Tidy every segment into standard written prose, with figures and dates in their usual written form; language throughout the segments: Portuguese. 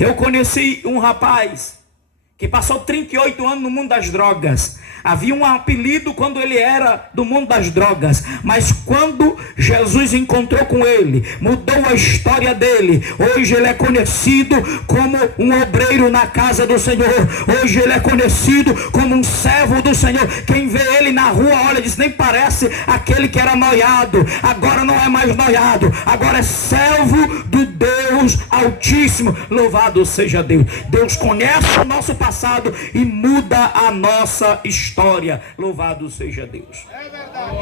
Eu conheci um rapaz que passou 38 anos no mundo das drogas. Havia um apelido quando ele era do mundo das drogas, mas quando Jesus encontrou com ele, mudou a história dele. Hoje ele é conhecido como um obreiro na casa do Senhor. Hoje ele é conhecido como um servo do Senhor. Quem vê ele na rua, olha, diz, nem parece aquele que era noiado. Agora não é mais noiado, agora é servo do Deus Altíssimo. Louvado seja Deus. Deus conhece o nosso passado e muda a nossa história. Louvado seja Deus. É verdade.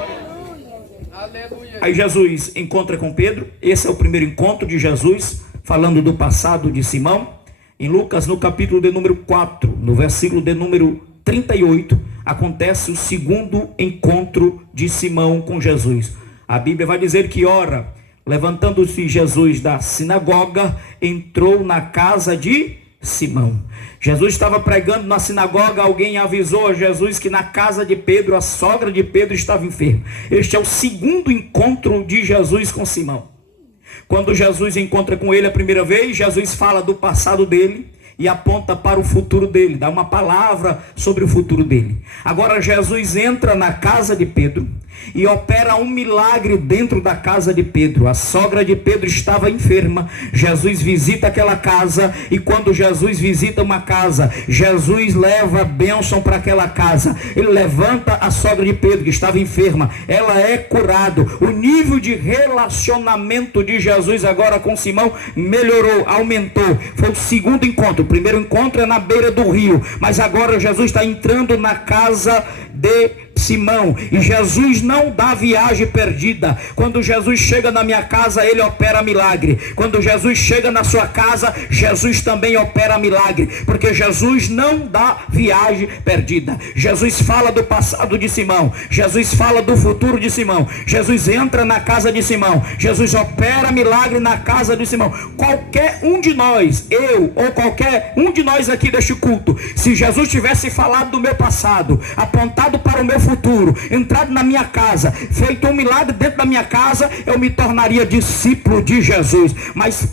Aleluia. Aí Jesus encontra com Pedro. Esse é o primeiro encontro de Jesus, falando do passado de Simão. Em Lucas, no capítulo de número 4, no versículo de número 38, acontece o segundo encontro de Simão com Jesus. A Bíblia vai dizer que, ora, levantando-se Jesus da sinagoga, entrou na casa de Simão. Jesus estava pregando na sinagoga. Alguém avisou a Jesus que na casa de Pedro, a sogra de Pedro estava enferma. Este é o segundo encontro de Jesus com Simão. Quando Jesus encontra com ele a primeira vez, Jesus fala do passado dele e aponta para o futuro dele, dá uma palavra sobre o futuro dele. Agora Jesus entra na casa de Pedro e opera um milagre dentro da casa de Pedro. A sogra de Pedro estava enferma. Jesus visita aquela casa, e quando Jesus visita uma casa, Jesus leva bênção para aquela casa. Ele levanta a sogra de Pedro, que estava enferma, ela é curada. O nível de relacionamento de Jesus agora com Simão melhorou, aumentou. Foi o segundo encontro. O primeiro encontro é na beira do rio, mas agora Jesus está entrando na casa de Simão, e Jesus não dá viagem perdida. Quando Jesus chega na minha casa, ele opera milagre. Quando Jesus chega na sua casa, Jesus também opera milagre, porque Jesus não dá viagem perdida. Jesus fala do passado de Simão, Jesus fala do futuro de Simão. Jesus entra na casa de Simão, Jesus opera milagre na casa de Simão. Qualquer um de nós, eu ou qualquer um de nós aqui deste culto, se Jesus tivesse falado do meu passado, apontado para o meu futuro, entrado na minha casa, feito um milagre dentro da minha casa, eu me tornaria discípulo de Jesus. Mas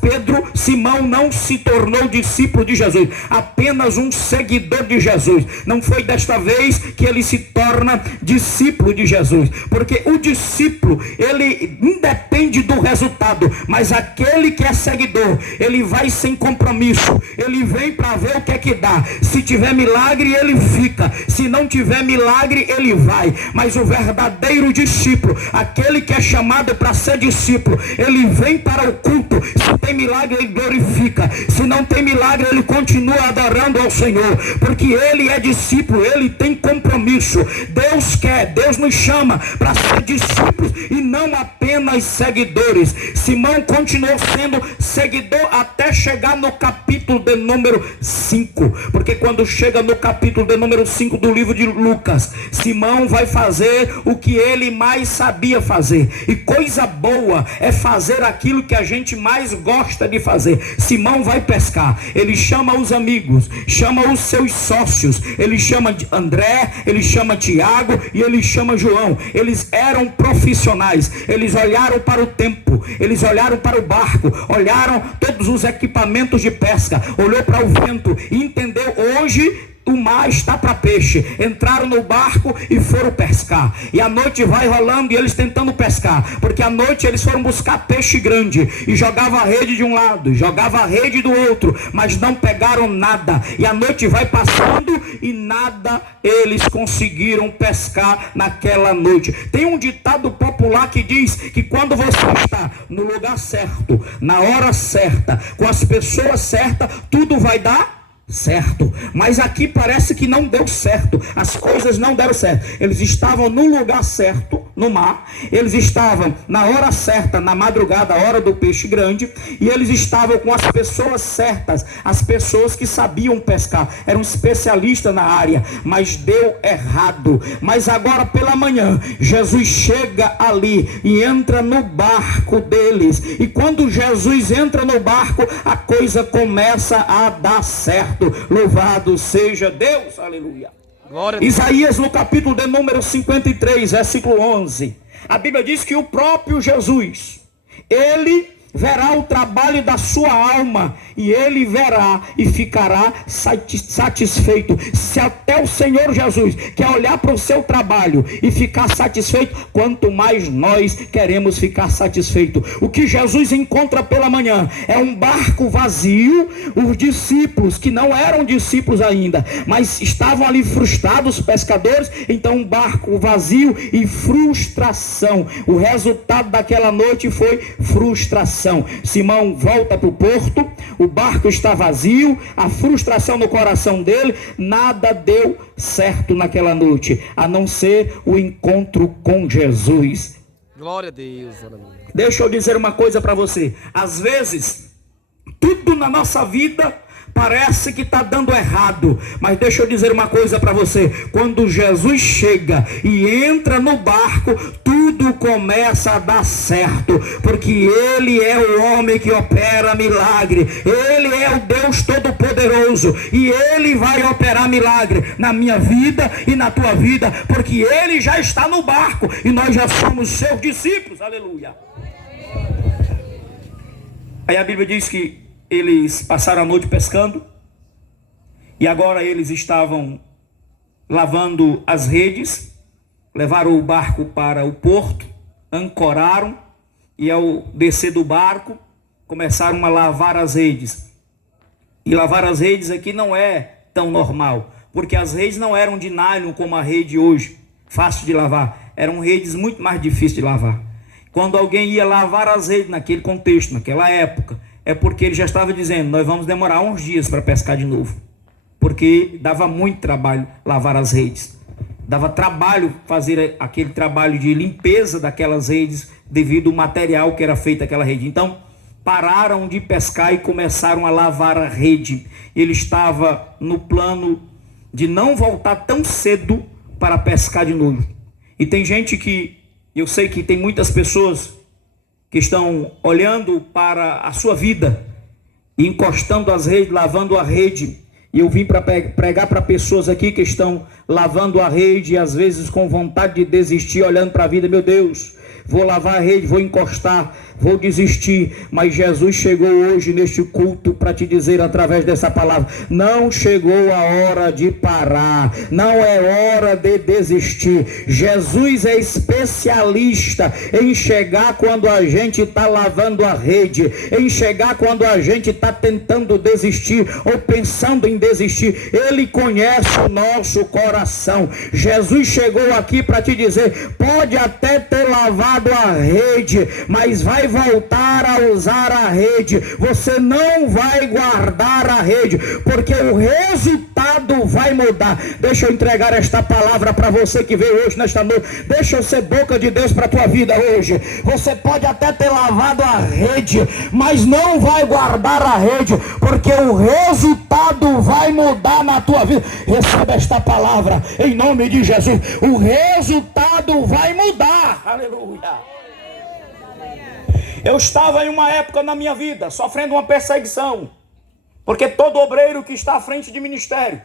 Simão não se tornou discípulo de Jesus, apenas um seguidor de Jesus. Não foi desta vez que ele se torna discípulo de Jesus, porque o discípulo, ele independe do resultado, mas aquele que é seguidor, ele vai sem compromisso, ele vem para ver o que é que dá. Se tiver milagre, ele fica; se não tiver milagre, ele vai. Mas o verdadeiro discípulo, aquele que é chamado para ser discípulo, ele vem para o culto. Se tem milagre, ele glorifica; se não tem milagre, ele continua adorando ao Senhor, porque ele é discípulo, ele tem compromisso. Deus nos chama para ser discípulos e não apenas seguidores. Simão continuou sendo seguidor até chegar no capítulo de número 5, porque quando chega no capítulo de número 5 do livro de Lucas, Simão vai fazer o que ele mais sabia fazer, e coisa boa é fazer aquilo que a gente mais gosta de fazer. Simão vai pescar. Ele chama os amigos, chama os seus sócios, ele chama André, ele chama Tiago e ele chama João. Eles eram profissionais, eles olharam para o tempo, eles olharam para o barco, olharam todos os equipamentos de pesca, olhou para o vento e entendeu: hoje o mar está para peixe. Entraram no barco e foram pescar, e a noite vai rolando e eles tentando pescar, porque à noite eles foram buscar peixe grande e jogava a rede de um lado, jogava a rede do outro, mas não pegaram nada. E a noite vai passando e nada eles conseguiram pescar naquela noite. Tem um ditado popular que diz que quando você está no lugar certo, na hora certa, com as pessoas certas, tudo vai dar certo. Mas aqui parece que não deu certo, as coisas não deram certo. Eles estavam no lugar certo, no mar, eles estavam na hora certa, na madrugada, a hora do peixe grande, e eles estavam com as pessoas certas, as pessoas que sabiam pescar, eram especialistas na área, mas deu errado. Mas agora pela manhã, Jesus chega ali e entra no barco deles, e quando Jesus entra no barco, a coisa começa a dar certo. Louvado seja Deus, aleluia. Glória a Deus. Isaías, no capítulo de número 53, versículo 11, a Bíblia diz que o próprio Jesus, ele verá o trabalho da sua alma, e ele verá e ficará satisfeito. Se até o Senhor Jesus quer olhar para o seu trabalho e ficar satisfeito, quanto mais nós queremos ficar satisfeito. O que Jesus encontra pela manhã é um barco vazio. Os discípulos, que não eram discípulos ainda, mas estavam ali frustrados, pescadores, então um barco vazio e frustração. O resultado daquela noite foi frustração. Simão volta para o porto, o barco está vazio, a frustração no coração dele, nada deu certo naquela noite, a não ser o encontro com Jesus. Glória a Deus. Deixa eu dizer uma coisa para você. Às vezes, tudo na nossa vida parece que está dando errado, mas deixa eu dizer uma coisa para você: quando Jesus chega e entra no barco, tudo começa a dar certo, porque Ele é o homem que opera milagre, Ele é o Deus Todo-Poderoso, e Ele vai operar milagre na minha vida e na tua vida, porque Ele já está no barco, e nós já somos seus discípulos, aleluia. Aí a Bíblia diz que eles passaram a noite pescando, e agora eles estavam lavando as redes, levaram o barco para o porto, ancoraram, e ao descer do barco, começaram a lavar as redes. E lavar as redes aqui não é tão normal, porque as redes não eram de nylon como a rede hoje, fácil de lavar, eram redes muito mais difíceis de lavar. Quando alguém ia lavar as redes naquele contexto, naquela época, é porque ele já estava dizendo: nós vamos demorar uns dias para pescar de novo, porque dava muito trabalho lavar as redes, dava trabalho fazer aquele trabalho de limpeza daquelas redes, devido ao material que era feito aquela rede. Então pararam de pescar e começaram a lavar a rede. Ele estava no plano de não voltar tão cedo para pescar de novo. E tem gente que, eu sei que tem muitas pessoas que estão olhando para a sua vida, encostando as redes, lavando a rede. E eu vim para pregar para pessoas aqui que estão lavando a rede, e às vezes com vontade de desistir, olhando para a vida: meu Deus, vou lavar a rede, vou encostar, vou desistir. Mas Jesus chegou hoje neste culto para te dizer através dessa palavra: não chegou a hora de parar, não é hora de desistir. Jesus é especialista em chegar quando a gente está lavando a rede, em chegar quando a gente está tentando desistir ou pensando em desistir. Ele conhece o nosso coração. Jesus chegou aqui para te dizer: pode até ter lavado a rede, mas vai voltar a usar a rede. Você não vai guardar a rede, porque o resultado vai mudar. Deixa eu entregar esta palavra para você que veio hoje nesta noite. Deixa eu ser boca de Deus para a tua vida hoje. Você pode até ter lavado a rede, mas não vai guardar a rede, porque o resultado vai mudar na tua vida. Receba esta palavra em nome de Jesus. O resultado vai mudar. Aleluia. Eu estava em uma época na minha vida sofrendo uma perseguição, porque todo obreiro que está à frente de ministério,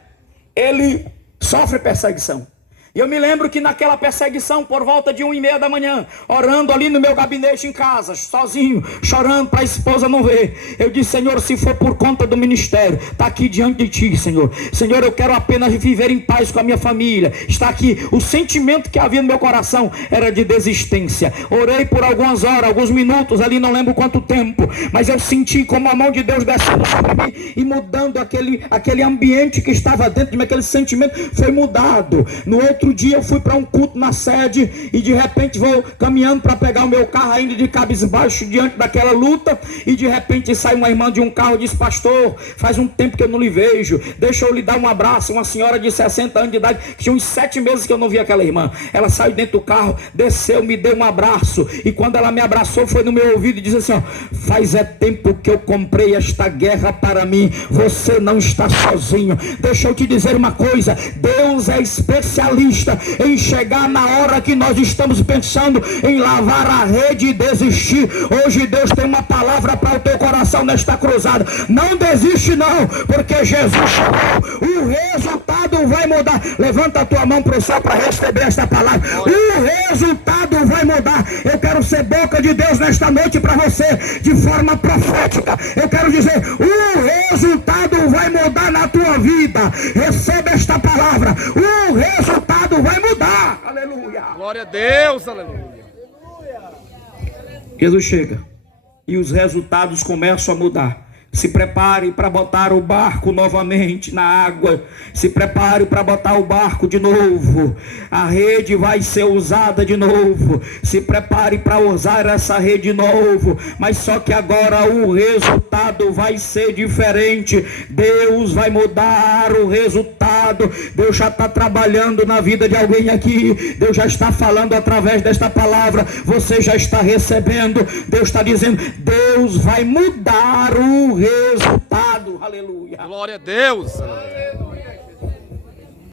ele sofre perseguição. E eu me lembro que naquela perseguição, por volta de 1h30 da manhã, orando ali no meu gabinete em casa, sozinho, chorando para a esposa não ver, eu disse: Senhor, se for por conta do ministério, está aqui diante de ti, Senhor. Senhor, eu quero apenas viver em paz com a minha família. Está aqui. O sentimento que havia no meu coração era de desistência. Orei por algumas horas, alguns minutos ali, não lembro quanto tempo, mas eu senti como a mão de Deus descendo sobre mim e mudando aquele ambiente que estava dentro de mim. Aquele sentimento foi mudado. No outro dia eu fui para um culto na sede, e de repente vou caminhando para pegar o meu carro, ainda de cabisbaixo diante daquela luta, e de repente sai uma irmã de um carro e diz: pastor, faz um tempo que eu não lhe vejo, deixa eu lhe dar um abraço. Uma senhora de 60 anos de idade, que tinha uns 7 meses que eu não vi aquela irmã. Ela saiu dentro do carro, desceu, me deu um abraço, e quando ela me abraçou, foi no meu ouvido e disse assim: ó, faz tempo que eu comprei esta guerra para mim, você não está sozinho. Deixa eu te dizer uma coisa: Deus é especialista insista em chegar na hora que nós estamos pensando em lavar a rede e desistir. Hoje Deus tem uma palavra para o teu coração nesta cruzada. Não desiste não, porque Jesus chegou. O resultado vai mudar. Levanta a tua mão para o céu para receber esta palavra. O resultado vai mudar. Eu quero ser boca de Deus nesta noite para você, de forma profética. Eu quero dizer, o resultado vai mudar na tua vida. Receba esta palavra. O resultado vai mudar. Aleluia. Glória a Deus, aleluia. Jesus chega e os resultados começam a mudar. Se prepare para botar o barco novamente na água. Se prepare para botar o barco de novo. A rede vai ser usada de novo. Se prepare para usar essa rede de novo. Mas só que agora o resultado vai ser diferente. Deus vai mudar o resultado. Deus já está trabalhando na vida de alguém aqui. Deus já está falando através desta palavra. Você já está recebendo. Deus está dizendo, Deus vai mudar o resultado. Aleluia. Glória a Deus.